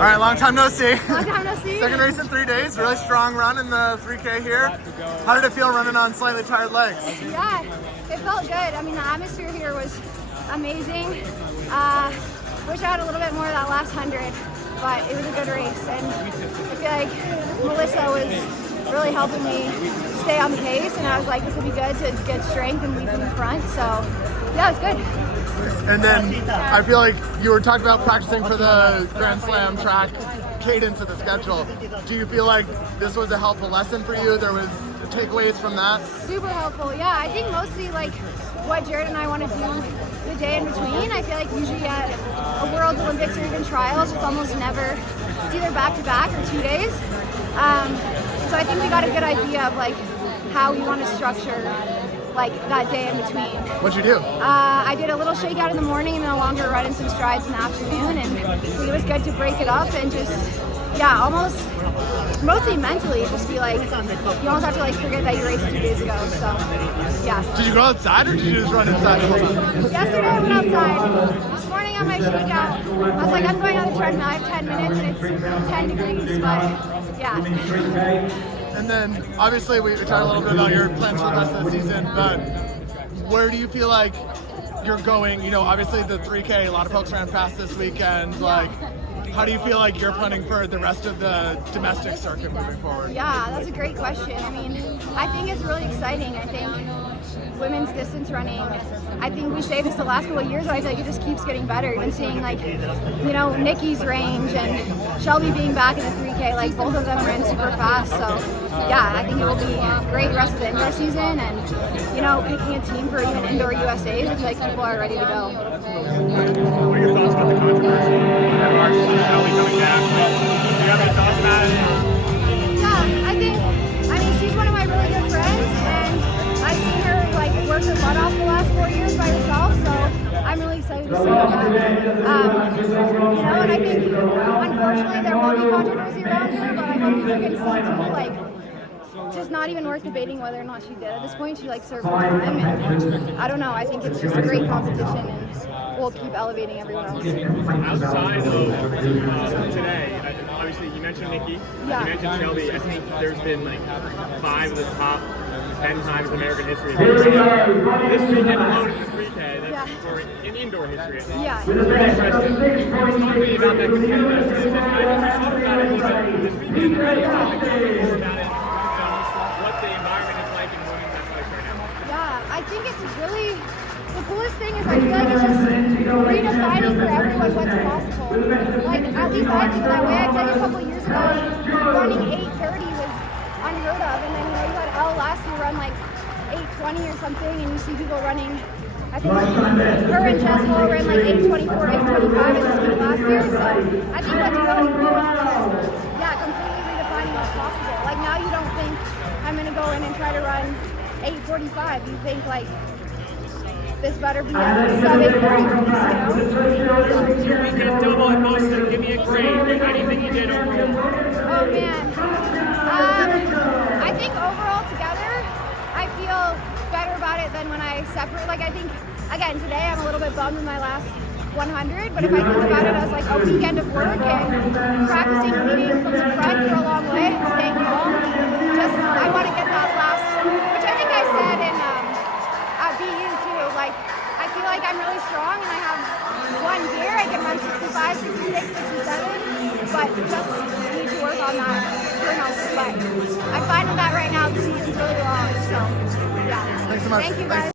All right, long time no see. Long time no see. Second race in 3 days, really strong run in the 3K here. How did it feel running on slightly tired legs? Yeah, it felt good. I mean, the atmosphere here was amazing. Wish I had a little bit more of that last 100, but it was a good race. And I feel like Melissa was really helping me stay on the pace, and I was like, this will be good to get strength and lead from the front. So yeah, it was good. And then I feel like you were talking about practicing for the Grand Slam track cadence of the schedule. Do you feel like this was a helpful lesson for you? There was takeaways from that? Super helpful, yeah. I think mostly like what Jared and I want to do the day in between. I feel like usually at a World Olympics or even trials, it's almost never, it's either back to back or 2 days. So I think we got a good idea of like how we want to structure like that day in between. What'd you do? I did a little shakeout in the morning and then a longer run and some strides in the afternoon, and I think it was good to break it up and just, yeah, almost, mostly mentally, just be like, you almost have to like forget that you raced 2 days ago, so, yeah. Did you go outside or did you just run inside? Yesterday I went outside. This morning on my shakeout, I was like, I'm going on the treadmill, I have 10 minutes and it's 10 degrees, but yeah. And then, obviously, we talked a little bit about your plans for the rest of the season, but where do you feel like you're going? You know, obviously the 3K, a lot of folks ran fast this weekend. Like, how do you feel like you're planning for the rest of the domestic circuit moving forward? Yeah, that's a great question. I mean, I think it's really exciting. I think women's distance running, I think we say this the last couple of years, but I feel like it just keeps getting better. Even seeing like, you know, Nikki's range and Shelby being back in the 3K, like both of them ran super fast. So yeah, I think it will be a great rest of the indoor season, and you know, picking a team for even indoor USAs, I feel like people are ready to go. What are your thoughts about the controversy? Shelby coming back. Do you have any thoughts about it? Yeah, I mean, she's one of my really good friends, and I've seen her like work her butt off the last 4 years by herself, so I'm really excited to see her back. You know, and I think unfortunately there will be controversy around her, but I hope people can see too, like, it's just not even worth debating whether or not she did. At this point, she like served her time, and I don't know. I think it's just a great competition, and we'll keep elevating everyone else. Outside of today, obviously you mentioned Nikki, Yeah. you mentioned Shelby. I think there's been like 5 of the top 10 times in American history. This weekend alone in the 3K, that's in indoor history. Yeah. It's pretty impressive. Talk to me about that competitive. I think we talked about it, but this weekend, really more about it. What the environment is like in women's athletics right now. Yeah, I think it's really, the coolest thing is I feel like it's just redefining for everyone what's possible. Like, at least I feel that way. I feel like a couple years ago, running 8:30 was unheard of, and then, you know, you got Elle last year run like 8:20 or something, and you see people running, I think her and Jess Hall ran like 8:24, 8:25 at the speed last year, so I think what's really cool is just, yeah, completely redefining what's possible. Like, now you don't think I'm going to go in and try to run 8:45. You think like, this better be a sub 8:30 race, you know? We can double and most of give me a grade. How do you think you did overall? Oh man. I think overall together, I feel better about it than when I separate. Like, I think, again, today I'm a little bit bummed with my last 100, but if I think about it as like a weekend of work and practicing leading from the front for a long way and staying calm, just, I want to get that last, which I think I said in at BU too, like, I feel like I'm really strong and I have one gear, I can run 65, 66, 67, but just need to work on that turnout. But I'm fine with that right now, the season's really long, so yeah. Thanks so much. Thank you guys.